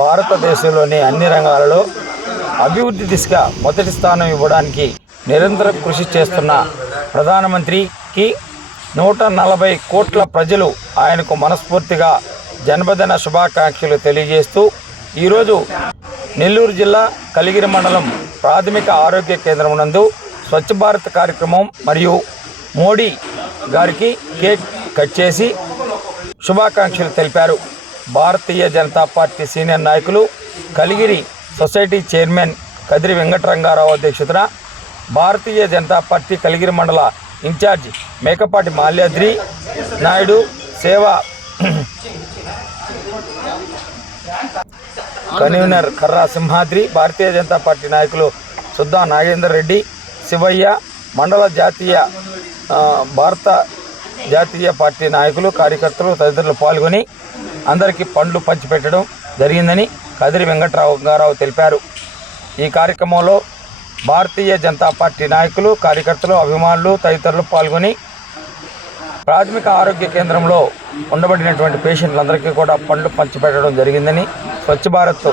భారతదేశంలోని అన్ని రంగాలలో అభివృద్ధి దిశగా మొదటి స్థానం ఇవ్వడానికి నిరంతరం కృషి చేస్తున్న ప్రధానమంత్రికి నూట నలభై కోట్ల ప్రజలు ఆయనకు మనస్ఫూర్తిగా జన్మదిన శుభాకాంక్షలు తెలియజేస్తూ ఈరోజు నెల్లూరు జిల్లా కలిగిరి మండలం ప్రాథమిక ఆరోగ్య కేంద్రం నందు స్వచ్ఛ భారత్ కార్యక్రమం మరియు మోడీ గారికి కేక్ కట్ చేసి శుభాకాంక్షలు తెలిపారు. భారతీయ జనతా పార్టీ సీనియర్ నాయకులు కలిగిరి సొసైటీ చైర్మన్ కదిరి వెంకటరంగారావు అధ్యక్షతన భారతీయ జనతా పార్టీ కలిగిరి మండల ఇన్ఛార్జ్ మేకపాటి మాల్యాద్రి నాయుడు సేవా కన్వీనర్ కర్రా సింహాద్రి భారతీయ జనతా పార్టీ నాయకులు సుద్దా నాగేందర్ రెడ్డి శివయ్య మండల జాతీయ భారత జాతీయ పార్టీ నాయకులు కార్యకర్తలు తదితరులు పాల్గొని అందరికీ పండ్లు పంచిపెట్టడం జరిగిందని కదిరి వెంకట్రావు గారావు తెలిపారు. ఈ కార్యక్రమంలో భారతీయ జనతా పార్టీ నాయకులు కార్యకర్తలు అభిమానులు తదితరులు పాల్గొని ప్రాథమిక ఆరోగ్య కేంద్రంలో ఉండబడినటువంటి పేషెంట్లందరికీ కూడా పండ్లు పంచిపెట్టడం జరిగిందని స్వచ్ఛ భారత్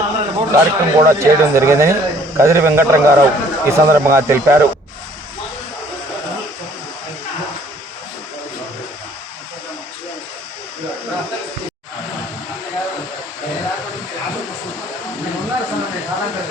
కార్యక్రమం కూడా చేయడం జరిగిందని కదిరి వెంకటరంగారావు ఈ సందర్భంగా తెలిపారు. ప్రధానమంత్రి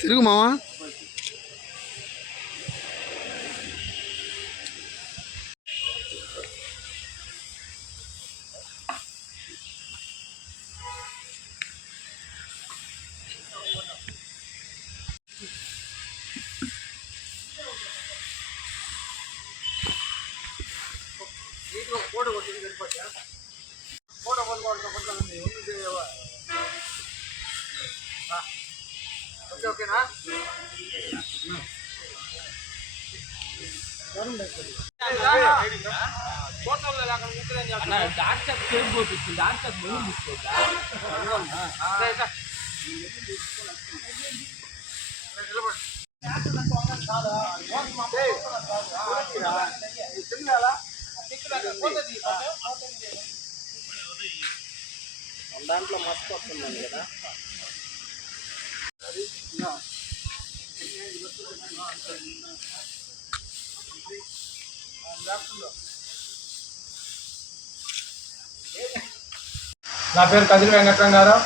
తిరుగు మావా. వాళ్ళతో కొంచెం ఉంది ఓకే ఓకేనా డాక్టర్ చేసి పోతుంది డాక్టర్ ముందు తీసుకోవద్దా నిలబడి డాక్టర్ దాంట్లో మస్క్ వస్తుందండి కదా. నా పేరు కదిరి వెంకటరంగారావు.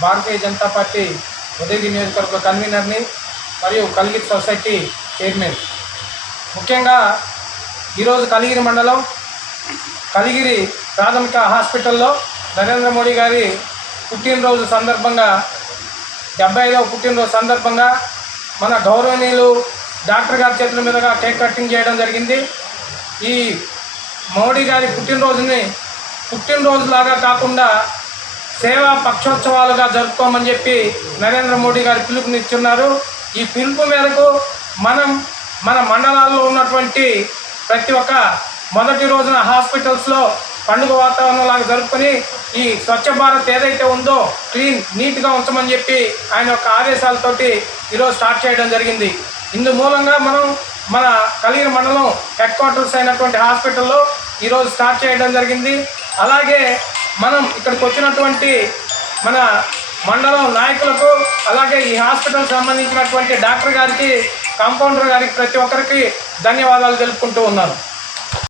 భారతీయ జనతా పార్టీ ఉదయగిరి నియోజకవర్గ కన్వీనర్ని మరియు కలిగిరి సొసైటీ చైర్మన్. ముఖ్యంగా ఈరోజు కలిగిరి మండలం కలిగిరి ప్రాథమిక హాస్పిటల్లో నరేంద్ర మోడీ గారి పుట్టినరోజు సందర్భంగా డెబ్బై ఐదవ పుట్టినరోజు సందర్భంగా మన గౌరవనీయులు డాక్టర్ గారి చేతుల మీదుగా కేక్ కటింగ్ చేయడం జరిగింది. ఈ మోడీ గారి పుట్టినరోజుని పుట్టినరోజులాగా కాకుండా సేవా పక్షోత్సవాలుగా జరుపుకోమని చెప్పి నరేంద్ర మోడీ గారు పిలుపునిచ్చున్నారు. ఈ పిలుపు మేరకు మనం మన మండలాల్లో ఉన్నటువంటి ప్రతి ఒక్క మొదటి రోజున హాస్పిటల్స్లో పండుగ వాతావరణం లాగా జరుపుకొని ఈ స్వచ్ఛ భారత్ ఏదైతే ఉందో క్లీన్ నీట్గా ఉంచమని చెప్పి ఆయన యొక్క ఆదేశాలతోటి ఈరోజు స్టార్ట్ చేయడం జరిగింది. ఇందు మూలంగా మనం మన కలిగిన మండలం హెడ్ క్వార్టర్స్ అయినటువంటి హాస్పిటల్లో ఈరోజు స్టార్ట్ చేయడం జరిగింది. అలాగే మనం ఇక్కడికి వచ్చినటువంటి మన మండలం నాయకులకు అలాగే ఈ హాస్పిటల్ సంబంధించినటువంటి డాక్టర్ గారికి కాంపౌండర్ గారికి ప్రతి ఒక్కరికి ధన్యవాదాలు తెలుపుకుంటూ ఉన్నాను.